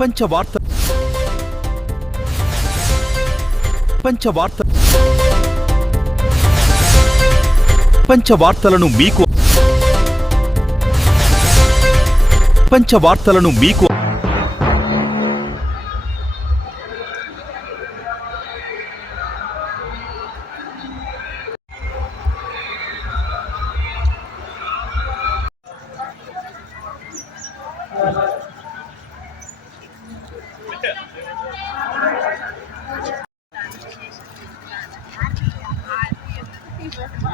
పంచవార్త పంచవార్త పంచవార్తలను మీకు పంచవార్తలను మీకు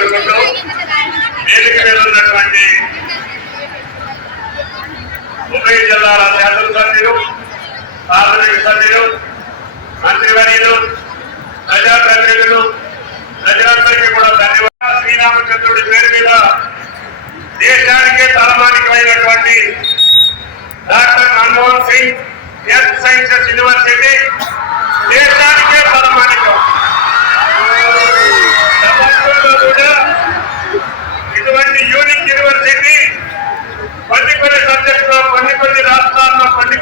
Thank you.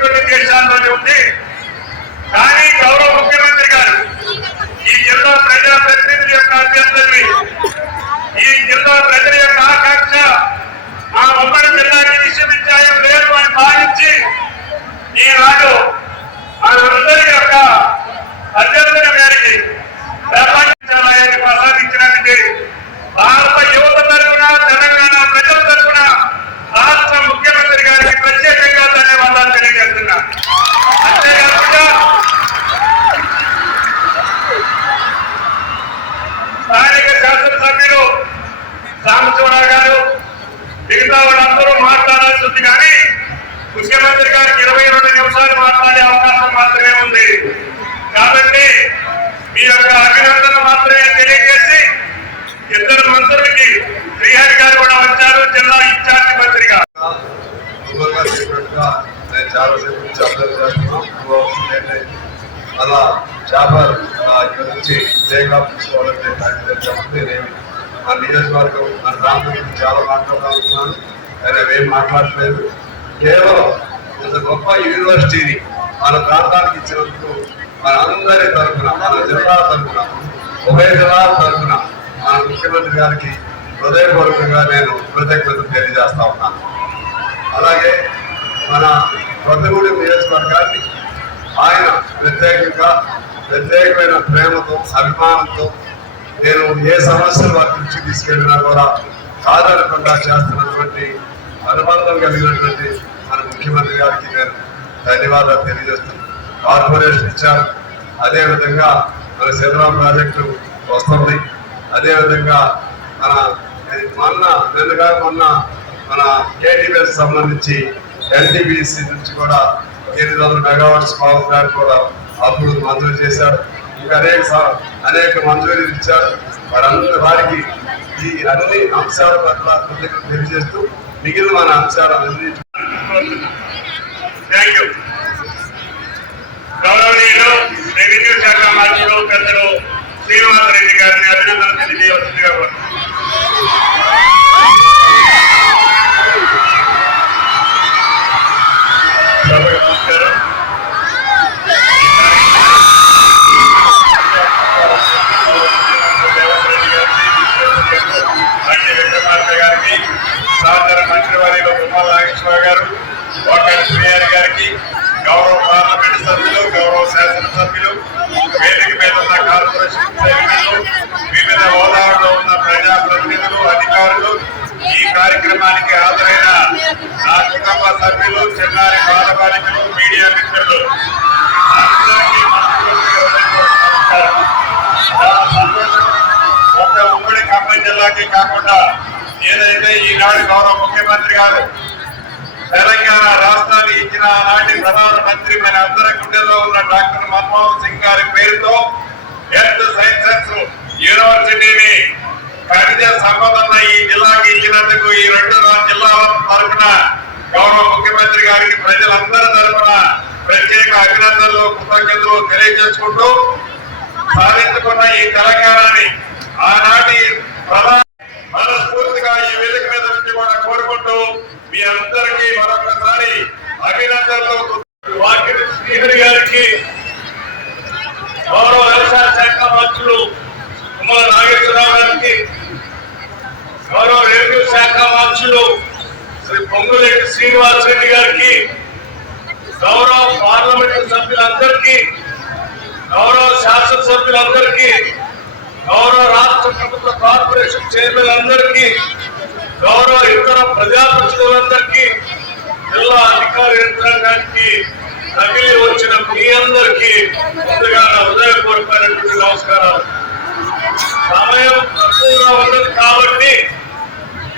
రాష్ట్రాల్లో కొన్ని దేశాల్లోనే ఉంది. కానీ గౌరవ ముఖ్యమంత్రి గారు ఈ జిల్లా ప్రజా ప్రతినిధుల యొక్క అభ్యర్థుల్ని ఈ జిల్లా ప్రజల యొక్క ఆకాంక్ష మా ఉమ్మడి జిల్లాకి విశ్వవిద్యాలయం లేదు అని భావించి ఈనాడు మనందరి యొక్క అభ్యర్థుల మేరకి ప్రపంచ విద్యాలయాన్ని ప్రసాదించినందుకు భారత యువత తరఫున తెలంగాణ ప్రజల తరఫున రాష్ట్ర ముఖ్యమంత్రి గారికి ప్రత్యేకంగా ధన్యవాదాలు తెలియజేస్తున్నా అంతేకాకుండా స్థానిక శాసనసభ్యులు సాంబశివరావు గారు మిగతా వాళ్ళందరూ మాట్లాడాల్సి ఉంది కానీ ముఖ్యమంత్రి గారికి ఇరవై రెండు నిమిషాలు మాట్లాడే అవకాశం మాత్రమే ఉంది. కాబట్టి మీ యొక్క అభినందన మాత్రమే తెలియజేసి ఇద్దరు మంత్రులకి శ్రీహరి గారు కూడా వచ్చారు జిల్లా ఇన్ఛార్జి మంత్రిగా. చాలాసేపు నుంచి అలా చేపర్ గురించి నుంచి టేకాఫ్ తీసుకోవాలంటే టైం నేను మా నియోజకవర్గం మన ప్రాంతం గురించి చాలా మాట్లాడాలనుకున్నాను ఆయన ఏం మాట్లాడలేదు కేవలం ఇంత గొప్ప యూనివర్సిటీని మన ప్రాంతానికి ఇచ్చినందుకు మన అందరి తరఫున మన జిల్లా తరఫున ఉభయ జిల్లాల తరఫున మన ముఖ్యమంత్రి గారికి హృదయపూర్వకంగా నేను కృతజ్ఞతలు తెలియజేస్తా ఉన్నాను. అలాగే మన కొత్తగూడెం నియోజకవర్గాన్ని ఆయన ప్రత్యేకంగా ప్రత్యేకమైన ప్రేమతో అభిమానంతో నేను ఏ సమస్యలు వారి నుంచి తీసుకెళ్ళినా కూడా కాదనకుండా చేస్తున్నటువంటి అనుబంధం కలిగినటువంటి మన ముఖ్యమంత్రి గారికి నేను ధన్యవాదాలు తెలియజేస్తున్నాను. కార్పొరేషన్ ఇచ్చారు. అదేవిధంగా మన శివరాం ప్రాజెక్టు వస్తుంది. అదేవిధంగా మన మొన్న నిన్నగా మొన్న మన కేటీపీఎస్ సంబంధించి ఎల్టీబీసీ నుంచి కూడా ఎనిమిది వందల మెగావాట్స్ పవర్ ప్లాంట్ కూడా అప్పుడు మంజూరు చేశారు. ఇంకా అనేక అనేక మంజూరీలు ఇచ్చారు. వారందరి వారికి ఈ అన్ని అంశాల పట్ల కృతజ్ఞత తెలియజేస్తూ మిగిలిన మన అంశాలన్నీ థ్యాంక్ గౌరవనీయులు రెవెన్యూ శాఖ మంత్రులు పెద్దలు శ్రీనివాసరెడ్డి గారిని అభినందన తెలియజేయవలసిందిగా Yeah. ఖమ్మం కాకుండా ఏదైతే ఈనాడు గౌరవ ముఖ్యమంత్రి గారు తెలంగాణ రాష్ట్రాన్ని ఇచ్చిన ఆనాటి ప్రధానమంత్రి మన అందరి గుండెల్లో ఉన్న డాక్టర్ మన్మోహన్ సింగ్ గారి పేరుతో హెల్త్ సైన్సెస్ యూనివర్సిటీని ఖనిజ సంపదన్న ఈ జిల్లాకి ఇచ్చినందుకు ఈ రెండు జిల్లాల తరఫున గౌరవ ముఖ్యమంత్రి గారికి ప్రజలందరి తరఫున ప్రత్యేక అభినందనలు కృతజ్ఞతలు తెలియజేసుకుంటూ సాధించుకున్న ఈ తెలంగాణని ఆనాటి ప్రధాన మనస్ఫూర్తిగా ఈ వేదిక మీద నుంచి కూడా కోరుకుంటూ మీ అందరికీ మరొకసారి అభినందనలు వాకిటి శ్రీహరి గారికి గౌరవ వ్యవసాయ శాఖ మంత్రులు ఉమ్మల నాగేశ్వరరావు గారికి గౌరవ రెవెన్యూ శాఖ మంత్రులు శ్రీ పొంగులేటి శ్రీనివాస్ రెడ్డి గారికి గౌరవ పార్లమెంటు సభ్యులందరికీ గౌరవ శాసనసభ్యులందరికీ గౌరవ రాష్ట్ర ప్రభుత్వ కార్పొరేషన్ చైర్మన్ అందరికీ గౌరవ ఇతర ప్రజాప్రతినిధులందరికీ జిల్లా అధికార యంత్రాంగానికి తగిలి వచ్చిన మీ అందరికీ ముందుగా నా హృదయపూర్వకమైనటువంటి నమస్కారాలు సమయం తక్కువగా ఉన్నది కాబట్టి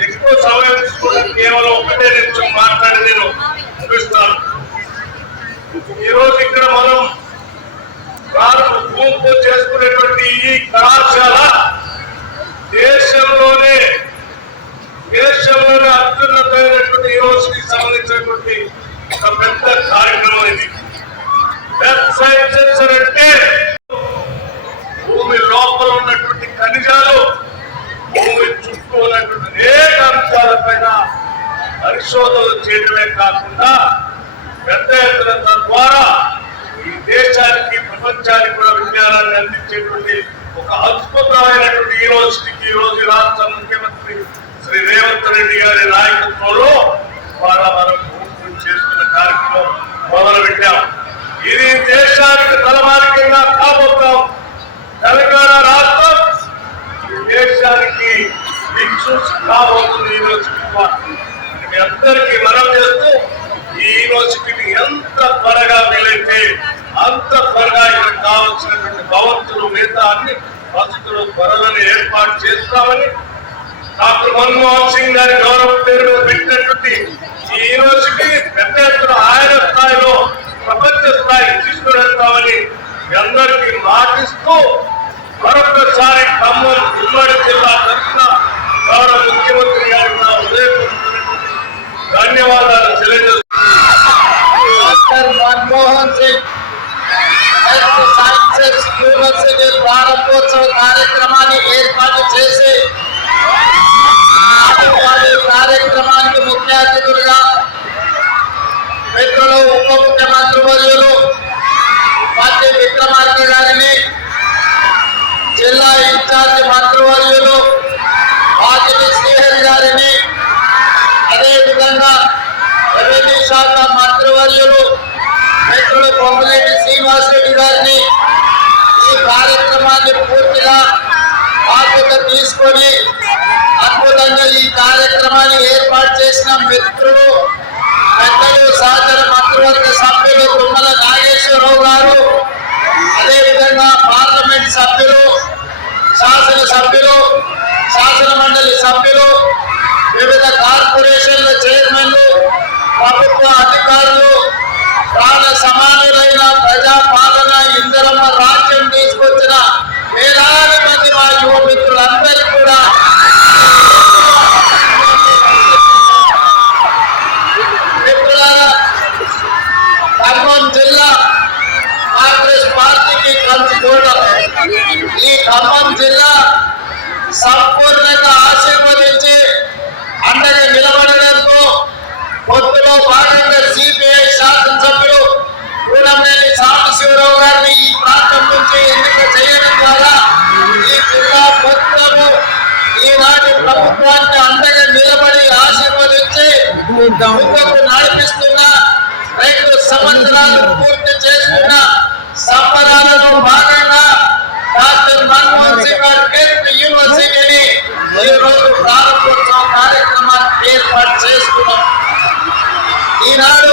ఎక్కువ సమయం తీసుకుని కేవలం ఒకటే నిమిషం మాట్లాడి నేను చూపిస్తాను ఈరోజు ఇక్కడ మనం ప్రారంభ పూర్తి చేసుకునేటువంటి ఈ కళాశాల దేశంలోనే దేశంలోనే అత్యున్నతమైనటువంటి యూనివర్సిటీకి సంబంధించినటువంటి ఒక పెద్ద కార్యక్రమం ఇది. వెబ్ సైన్సెస్ అంటే భూమి లోపల ఉన్నటువంటి ఖనిజాలు భూమి చుట్టూ ఉన్నటువంటి అనేక అంశాలపైన పరిశోధనలు చేయడమే కాకుండా పెద్ద ఎత్తున తద్వారా ఈ దేశానికి ప్రపంచానికి కూడా విజ్ఞానాన్ని అందించేటువంటి ఒక అద్భుతమైనటువంటి యూనివర్సిటీకి ఈ రోజు రాష్ట్ర ముఖ్యమంత్రి శ్రీ రేవంత్ రెడ్డి గారి నాయకత్వంలో వాళ్ళ మనం పూర్తి కార్యక్రమం మొదలు పెట్టాం ఇది దేశానికి తలమానికంగా కాబోతాం. తెలంగాణ రాష్ట్ర దేశానికి దిక్సూచి కాబోతుంది ఈ యూనివర్సిటీ మీ అందరికీ మనం చేస్తూ ఈ యూనివర్సిటీని ఎంత త్వరగా వీలైతే అంత త్వరగా ఇక్కడ కావాల్సినటువంటి భవంతులు మిగతా అన్ని వసతులు త్వరలను ఏర్పాటు చేస్తామని డాక్టర్ మన్మోహన్ సింగ్ గారి గౌరవ పేరు మీద పెట్టినటువంటి ఈ రోజుకి పెద్ద ఎత్తున ఆయన స్థాయిలో ప్రపంచ స్థాయికి తీసుకువెళ్తామని మీ అందరికీ మాటిస్తూ మరొకసారి ఖమ్మం ఉమ్మడి జిల్లా తరఫున గౌరవ ముఖ్యమంత్రి గారికి నా ధన్యవాదాలు తెలియజేస్తున్నారు మన్మోహన్ సింగ్ సైన్సెస్ యూనివర్సిటీ ప్రారంభోత్సవ కార్యక్రమాన్ని ఏర్పాటు చేసి కార్యక్రమానికి ముఖ్య అతిథులుగా మిత్రులు ఉప ముఖ్యమంత్రి వర్యులు పార్టీ విక్రమార్క గారిని జిల్లా ఇన్ఛార్జ్ మంత్రివర్యులు ఆదిలి శ్రీహరి గారిని అదేవిధంగా రెవెన్యూ శాఖ మంత్రివర్యులు మిత్రులు పొంగులేటి శ్రీనివాసరెడ్డి గారిని ఈ కార్యక్రమాన్ని పూర్తిగా బాధ్యత తీసుకొని అద్భుతంగా ఈ కార్యక్రమాన్ని ఏర్పాటు చేసిన మిత్రుడు పెద్దలు సహచర మంత్రివర్గ సభ్యులు తుమ్మల నాగేశ్వరరావు గారు అదేవిధంగా పార్లమెంట్ సభ్యులు శాసన సభ్యులు శాసన మండలి సభ్యులు వివిధ కార్పొరేషన్ల చైర్మన్లు ప్రభుత్వ అధికారులు ప్రాణ సమానులైన ప్రజా పాలన ఇందరమ్మ రాజ్యం తీసుకొచ్చిన వేలాది మంది మా యువ మిత్రులందరికీ కూడా మిత్రులారా ఖమ్మం జిల్లా కాంగ్రెస్ పార్టీకి కంచుకోవడం ఈ ఖమ్మం జిల్లా సంపూర్ణంగా ఆశీర్వదించి అండగా నిలబడడంతో పొత్తులో భాగంగా సిపిఐ శాసనసభ్యులు కూడంనేని సాంబశివరావు గారిని ఈ ప్రాంతం నుంచి ఎన్నిక చేయడం ద్వారా ఈ జిల్లా మొత్తము ఈనాటి ప్రభుత్వాన్ని అండగా నిలబడి ఆశీర్వదించి ముందుకు నడిపిస్తున్న రెండు సంవత్సరాలు పూర్తి చేసుకున్న సంబరాలలో భాగంగా యూనివర్సిటీని ఈ రోజు ప్రారంభోత్సవ కార్యక్రమాన్ని ఏర్పాటు చేసుకున్నాం. ఈనాడు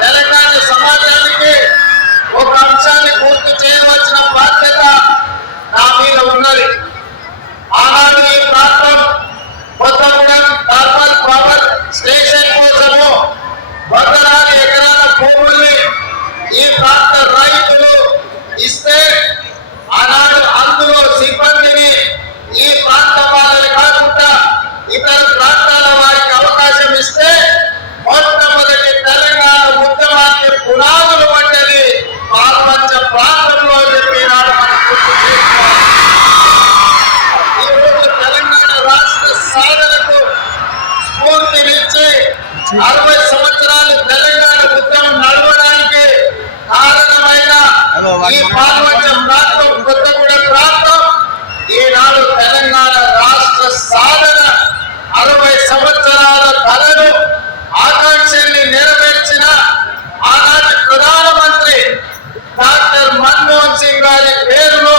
తెలంగాణ సమాజానికి ఒక అంశాన్ని పూర్తి చేయవలసిన బాధ్యత నా మీద ఉన్నది. ఆనాడు ఈ ప్రాంతం కొత్తగూడెం థర్మల్ పవర్ స్టేషన్ కోసము వందలాది ఎకరాల భూముల్ని ఈ ప్రాంత రైతులు ఇస్తే ఆనాడు అందులో సిబ్బందిని ఈ ప్రాంత వాళ్ళని కాకుండా ఇతర ప్రాంతాల వారికి అవకాశం ఇస్తే మొట్టమొదటి తెలంగాణ ఉద్యమానికి పునాదులు పడ్డది పాల్పంచ ప్రాంతంలో చెప్పి నాడు మనం గుర్తు చేసుకోవాలి ఈ రోజు తెలంగాణ రాష్ట్ర సాధనకు స్ఫూర్తినిచ్చి అరవై సంవత్సరాలు తెలంగాణ ఉద్యమం నడవడానికి కారణమైన ఈ పాల్వంచ ప్రాంతం కొత్తగూడెం ప్రాంతం ఈనాడు తెలంగాణ రాష్ట్ర సాధన అరవై సంవత్సరాల కలను ఆకాంక్షల్ని నెరవేర్చిన ఆనాటి ప్రధానమంత్రి డాక్టర్ మన్మోహన్ సింగ్ గారి పేరులో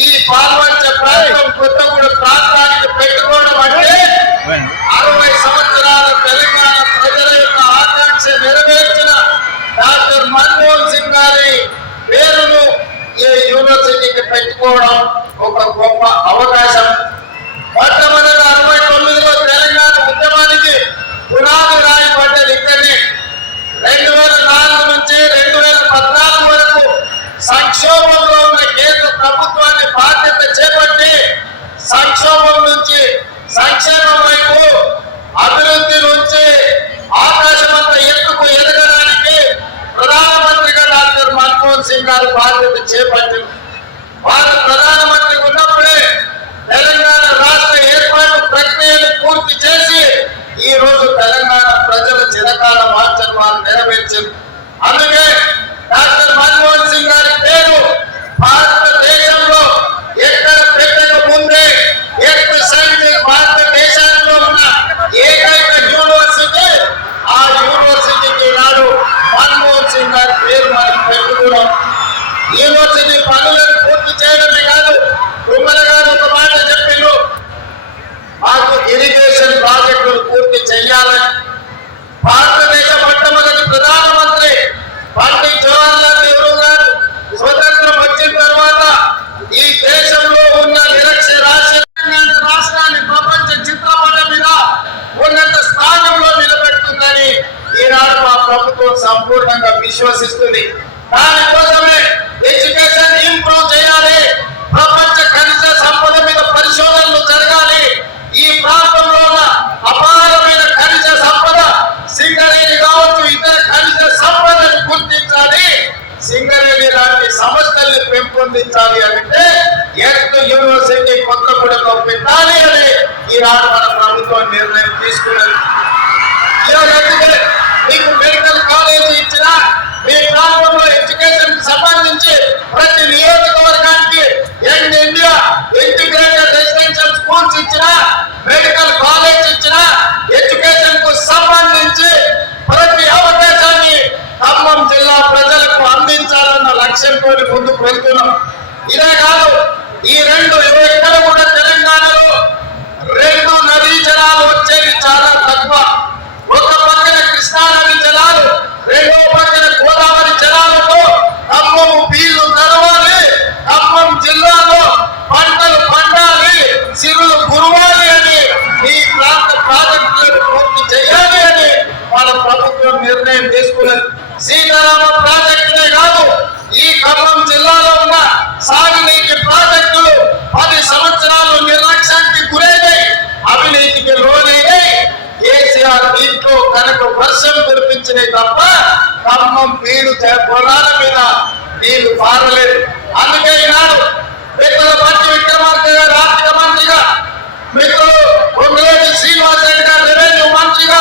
ఈ పాల్వంచ ప్రాంతం కొత్తగూడెం ప్రాంతానికి పెట్టుకోవడం అంటే అరవై సంవత్సరాల తెలంగాణ ప్రజల యొక్క ఆకాంక్ష నెరవేర్చిన డాక్టర్ మన్మోహన్ సింగ్ గారి పేరును ఈ యూనివర్సిటీకి పెట్టుకోవడం ఒక గొప్ప అవకాశం మొట్టమొదటి అరవై తొమ్మిదిలో తెలంగాణ ఉద్యమానికి పునాది రాయబడ్డది ఇక్కడనే రెండు వేల నాలుగు నుంచి రెండు వేల పద్నాలుగు వరకు సంక్షోభంలో ఉన్న కేంద్ర ప్రభుత్వాన్ని బాధ్యత చేపట్టి సంక్షోభం నుంచి సంక్షేమం వైపు అభివృద్ధి నుంచి ఆకాశమంత ఎత్తుకు ఎదగడానికి ప్రధానమంత్రిగా డాక్టర్ మన్మోహన్ సింగ్ గారు బాధ్యత చేపట్టింది వారు ప్రధానమంత్రి ఉన్నప్పుడే తెలంగాణ రాష్ట్ర ఏర్పాటు ప్రక్రియను పూర్తి చేసి ఈ రోజు తెలంగాణ ప్రజల చిరకాల వాంఛను వారు నెరవేర్చారు అందుకే డాక్టర్ మన్మోహన్ సింగ్ గారి పేరు భారతదేశంలో ఎక్కడ పెట్టక ముందే ఎక్కడ సైన్స్ భారతదేశంలో ఉన్న ఏకైక యూనివర్సిటీ ఆ యూనివర్సిటీకి నాడు మన్మోహన్ సింగ్ గారి పేరు మనం పెట్టుకున్నాం యూనివర్సిటీ పనులను పూర్తి చేయడమే కాదు తుమ్మల గారు ఒక మాట చెప్పిండు మాకు ఇరిగేషన్ ప్రాజెక్టులు పూర్తి చేయాలని భారతదేశ మొట్టమొదటి ప్రధానమంత్రి పండిత్ జవహర్లాల్ నెహ్రూ గారు స్వతంత్రం వచ్చిన తర్వాత ఈ దేశంలో ఉన్న నిరక్షరాస్య రాష్ట్రాన్ని ప్రపంచ చిత్రపటం మీద ఉన్నత స్థానంలో నిలబెడుతుందని ఈనాడు మా ప్రభుత్వం సంపూర్ణంగా విశ్వసిస్తుంది. దానికోసమే ఎడ్యుకేషన్ ఇంప్రూవ్ చేయాలి. ప్రపంచ ఖనిజ సంపద మీద పరిశోధనలు జరగాలి. ఈ ప్రాంతంలో ఉన్న అపారమైన ఖనిజ సంపద సింగరేణి కావచ్చు ఇతర ఖనిజ సంపదను గుర్తించాలి. సింగరేణి లాంటి సంస్థల్ని పెంపొందించాలి అంటే ఎర్త్ యూనివర్సిటీ కొత్తగూడెంలో పెట్టాలి అని ఈనాడు ప్రతి నియోజకవర్గానికి and India integrated residential schools ఇచ్చిన మెడికల్ కాలేజ్ ఇచ్చిన ఎడ్యుకేషన్కు సంబంధించి ప్రతి అవకాశాన్ని ఖమ్మం జిల్లా ప్రజలకు అందించాలన్న లక్ష్యంతో ముందుకు వెళ్తున్నాం. ఇదే కాదు ఈ రెండు ఎక్కడ కూడా తెలంగాణలో రెండు నదీ జలాలు వచ్చేవి చాలా తక్కువ. ఒక పక్కన కృష్ణా నది జలాలు రెండో పక్కన గోదావరి జలాలతో ఖమ్మం పీళ్ళు నడవాలి ఖమ్మం జిల్లాలో పంటలు పండాలి సిరులు కురవాలి అని ఈ ప్రాంత ప్రాజెక్టులను పూర్తి చేయాలి అని మన ప్రభుత్వం నిర్ణయం తీసుకున్నది. సీతారామ ప్రాజెక్టునే కాదు ఈ ఖమ్మం జిల్లా దీంట్లో కనుక వర్షం కురిపించినాయి తప్ప ఖమ్మం నీళ్ళు పొలాల మీద నీళ్ళు పారలేదు. అందుకే ఈనాడు మిత్రుల పట్టి విక్రమార్క గారు ఆర్థిక మంత్రిగా మిత్రులు పొంగులేటి శ్రీనివాస్ రెడ్డి గారు రెవెన్యూ మంత్రిగా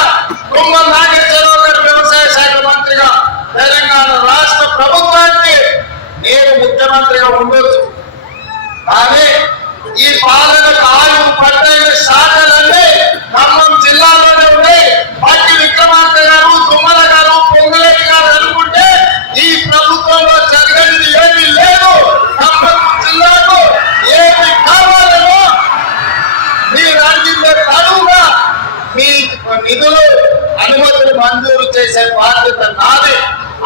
తుమ్మల నాగేశ్వరరావు గారు వ్యవసాయ శాఖ మంత్రిగా తెలంగాణ రాష్ట్ర ప్రభుత్వానికి నేను ముఖ్యమంత్రిగా ఉండొచ్చు. కానీ ఈ పాలనకు ఆయువు పట్టైన శాఖలన్నీ ఖమ్మం జిల్లాలో ఉన్నాయి పట్టి విక్రమార్క గారు తుమ్మల గారు పొంగులేటి గారు అనుకుంటే ఈ ప్రభుత్వంలో జరగనిది ఏమీ లేదు. జిల్లాకు ఏమి కావాలనో మీరు అడిగిందే తడువుగా మీ నిధులు అనుమతులు మంజూరు చేసే బాధ్యత నాది.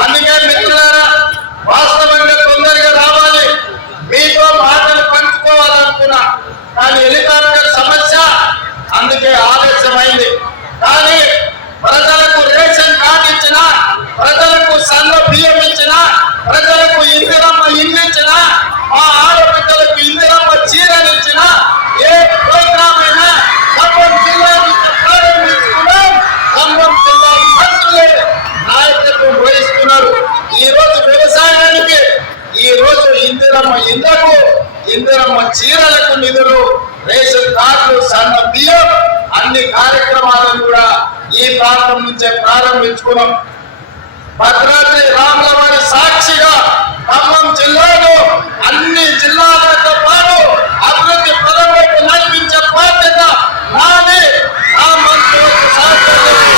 అందుకే మిత్రులారా వాస్తవంగా తొందరగా రావాలి. మీతో మాటలు పంచుకోవాలనుకున్నా. కానీ హెలికాప్టర్ సమస్య అందుకే ఆలస్యమైంది కానీ ప్రజలకు రేషన్ కార్డు ఇచ్చిన ప్రజలకు సన్న బియ్యం ఇచ్చిన ప్రజలకు ఇందిరమ్మ ఇల్లు ఇచ్చిన మా ఆడబిడ్డలకు ఇందిరమ్మ చీరలు ఇచ్చిన ఏ ప్రోగ్రామ్ అయినా ఖమ్మం జిల్లా నుంచి ప్రారంభించుకున్నాం ఖమ్మం జిల్లా మంత్రులే నాయకత్వం వహిస్తున్నారు ఈ రోజు వ్యవసాయానికి ఈ రోజు ఇందిరమ్మ ఇళ్ళకు ఇందిరమ్మ చీరలకు నిధులు రేషన్ కార్డులు సన్న బియ్యం అన్ని కార్యక్రమాలను కూడా ఈ ప్రాంతం నుంచే ప్రారంభించుకున్నాం. భద్రాద్రి రాముల వారి సాక్షిగా ఖమ్మం జిల్లాలో అన్ని జిల్లాలతో పాటు అభివృద్ధి పదం వైపు నడిపించే బాధ్యత నాది నా మంత్రులకు సహకరించండి.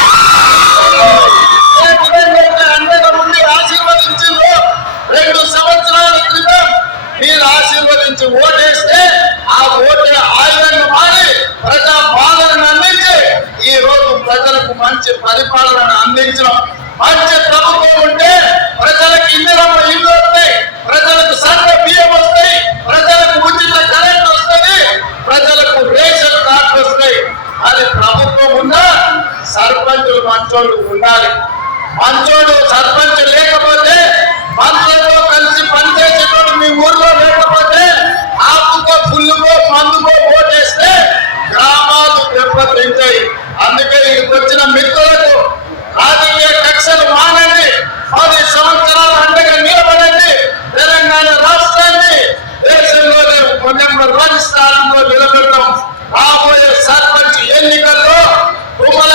ఏ విధంగా అయితే అండగా ఉండి ఆశీర్వదించిందో రెండు సంవత్సరాల క్రితం మీరు ఆశీర్వదించి ఓటేస్తే ఆ ఓటే ఆయుధంగా మారి ప్రజా పాలనను అందించి ఈ రోజు ప్రజలకు మంచి పరిపాలనను అందించడం మంచి ప్రభుత్వం ఉంటే ప్రజలకు ఇందిరమ్మ ఇల్లు వస్తాయి ప్రజలకు సన్న బియ్యం వస్తాయి ప్రజలకు ఉచిత కరెంట్ వస్తుంది ప్రజలకు రేషన్ కార్డు వస్తాయి అది ప్రభుత్వం ఉన్నా సర్పంచులు మంచోళ్ళు ఉండాలి. మంచోడు సర్పంచ్ లేకపోతే మంత్రులతో కలిసి పనిచేసేటోడు మీ ఊర్లో లేకపోతే ఆపుకో పుల్లుకో మందుకో ఓటేస్తే గ్రామాలు దెబ్బతింటాయి. అందుకే ఇక్కడికి వచ్చిన మిత్రులకు రాజకీయ కక్షలు మానండి. పది సంవత్సరాల అండగా నిలబడండి. తెలంగాణ రాష్ట్రాన్ని దేశంలోనే నెంబర్ రాజస్థానంలో నిలబెడతాం. రాబోయే సర్పంచ్ ఎన్నికల్లో తుమ్మల